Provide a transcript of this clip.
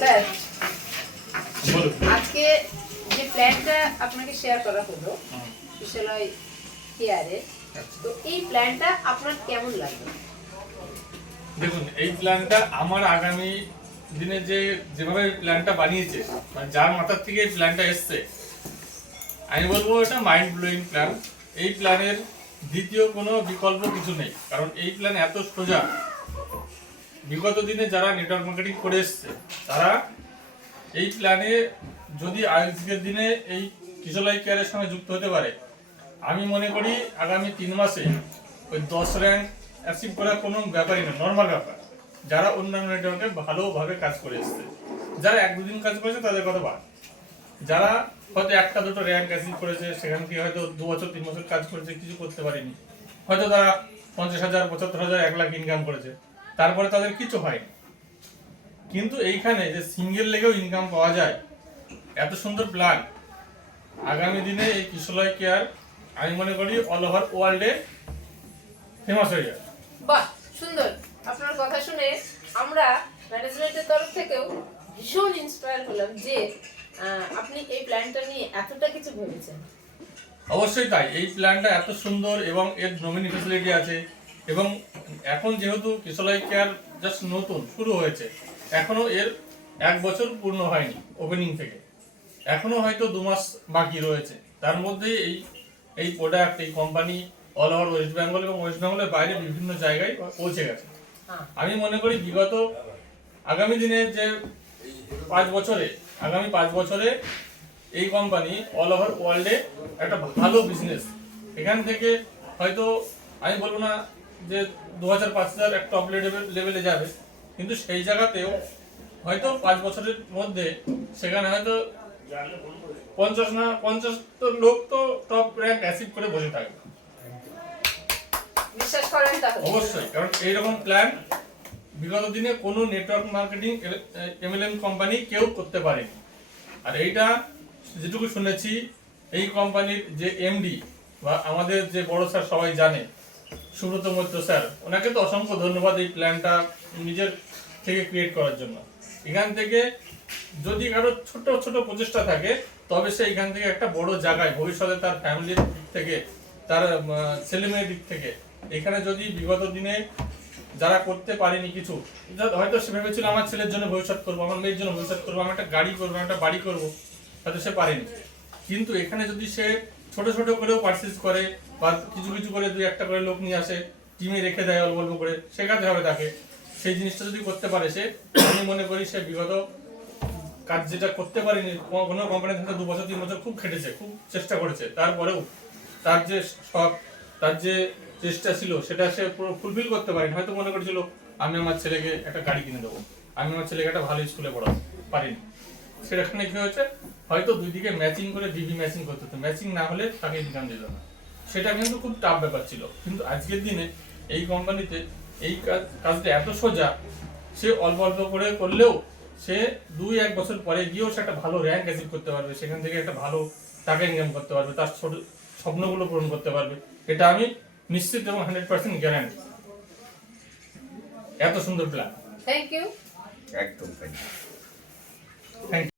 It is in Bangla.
স্যার, আজকে যে প্ল্যানটা আপনাকে শেয়ার করা হলো বিশালয় কেয়ারে, তো এই প্ল্যানটা আপনার কেমন লাগবে? দেখুন, এই প্ল্যানটা আমার আগামী দিনে যেভাবে প্ল্যানটা বানিয়েছে, মানে যার মাথার থেকে এই প্ল্যানটা এসছে, আমি বলবো এটা মাইন্ড ব্লোয়িং প্ল্যান। এই প্ল্যানের দ্বিতীয় কোনো বিকল্প কিছু নেই, কারণ এই প্ল্যান এত সোজা। বিগত দিনে যারা নেটওয়ার্ক মার্কেটিং করে এসছে তারা এই প্ল্যানে যদি আজকের দিনে এই কিশোরলাই কেয়ারের সঙ্গে যুক্ত হতে পারে, আমি মনে করি আগামী 3 মাসে ওই 10 র্যাঙ্ক অ্যাচিভ করার কোনো ব্যাপারই না, নর্মাল ব্যাপার। যারা অন্যান্য নেটওয়ার্কে ভালোভাবে কাজ করে এসছে, যারা 1-2 দিন কাজ করেছে তাদের কথা বাদ, যারা হয়তো 1-2 র্যাঙ্ক অ্যাচিভ করেছে, সেখান থেকে হয়তো 2 বছর 3 বছর কাজ করেছে, কিছু করতে পারেনি, হয়তো তারা 50,000 75,000 1 লাখ ইনকাম করেছে, তারপরে তাদের কিছু হয়নি। কিন্তু এইখানে যে সিঙ্গেল লেগেও ইনকাম পাওয়া যায়, এত সুন্দর প্ল্যান, আগামী দিনে এই কিশোরলাই কেয়ার আমি মনে করি অল ওভার ওয়ার্ল্ডে ফেমাস হয়ে যাবে। বাহ, সুন্দর। আপনার কথা শুনে আমরা ম্যানেজমেন্টের তরফ থেকেও ভীষণ ইন্সপায়ার হলাম যে আপনি এই প্ল্যানটা নিয়ে এতটা কিছু ভেবেছেন। অবশ্যই তাই, এই প্ল্যানটা এত সুন্দর এবং এর নমিনি ফ্যাসিলিটি আছে। এবং এখন যেহেতু কিশোরলাই কেয়ার জাস্ট নতুন শুরু হয়েছে, এখনো এর 1 বছর পূর্ণ হয়নি ওপেনিং থেকে, এখনো হয়তো 2 মাস বাকি রয়েছে। তার মধ্যে এই প্রোডাক্ট, এই company all over West Bengal এবং ওয়েস্ট বেঙ্গলের বাইরে বিভিন্ন জায়গায় পৌঁছে গেছে। আমি মনে করি বিগত আগামী দিনে যে 5 বছরে এই কোম্পানি অল ওভার ওয়ার্ল্ডে একটা ভালো বিজনেস, এখান থেকে হয়তো আমি বলবো না যে 2000-5000 একটা টপ লেভেলে যাবে, কিন্তু সেই জায়গাতেও হয়তো 5 বছরের মধ্যে সেখানে হয়তো 50 লোক তো টপ র্যাঙ্ক অ্যাচিভ করে বসে থাকবে। বিশ্বাস করেন তাহলে? অবশ্যই, কারণ এইরকম প্ল্যান বিগত দিনে কোনো নেটওয়ার্ক মার্কেটিং এমএলএম কোম্পানি কেউ করতে পারেনি। আর এইটা যেটুকু শুনেছি, এই কোম্পানির যে এমডি বা আমাদের যে বড় স্যার সবাই জানে, সুব্রত মৈত্র স্যার, ওনাকে তো অসংখ্য ধন্যবাদ এই প্ল্যানটা নিজের থেকে ক্রিয়েট করার জন্য। এখান থেকে যদি কারো ছোট ছোট প্রচেষ্টা থাকে, তবে সে এখান থেকে একটা বড় জায়গায় ভবিষ্যতে তার ফ্যামিলির দিক থেকে, তার ছেলে মেয়ের দিক থেকে, এখানে যদি বিগত দিনে যারা করতে পারেনি কিছু, হয়তো সে ভেবেছিল আমার ছেলের জন্য ভবিষ্যৎ করবো, আমার মেয়ের জন্য ভবিষ্যৎ করবো, আমি একটা গাড়ি করবো, একটা বাড়ি করবো, হয়তো সে পারেনি। কিন্তু এখানে যদি সে ছোট ছোট করেও পারচেজ করে বা কিছু কিছু করে 2-1টা করে লোক নিয়ে আসে, টিমে রেখে দেয়, অল্প অল্প করে শেখাতে হবে তাকে, সেই জিনিসটা যদি করতে পারে সে, আমি মনে করি সে বিগত কাজ যেটা করতে পারেনি, কোনো কোম্পানি থেকে 2 বছর 3 বছর খুব খেটেছে, খুব চেষ্টা করেছে, তারপরেও তার যে শখ, তার যে চেষ্টা ছিল, সেটা সে পুরো ফুলফিল করতে পারেনি। হয়তো মনে করেছিল আমি আমার ছেলেকে একটা গাড়ি কিনে দেবো, আমি আমার ছেলেকে একটা ভালো স্কুলে পড়াবো, পারিনি। সেখানে কি হয়েছে, হয়তো 2 দিকে ম্যাচিং করে ডিবি ম্যাচিং করতে হতো, ম্যাচিং না হলে তাকে ইনকাম দিত না, সেটা কিন্তু খুব টাফ ব্যাপার ছিল। কিন্তু আজকের দিনে এই কোম্পানিতে এই কাজটা এত সোজা, সে অল্প অল্প করে করলেও সে 2-1 বছর পরে গিয়েও সে একটা ভালো র্যাঙ্ক অ্যাচিভ করতে পারবে, সেখান থেকে একটা ভালো টাকা ইনকাম করতে পারবে, তার ছোট স্বপ্নগুলো পূরণ করতে পারবে। এটা আমি নিশ্চিত এবং 100% গ্যারান্টি। এত সুন্দর প্ল্যান। Thank you. একদম তাই। Thank you.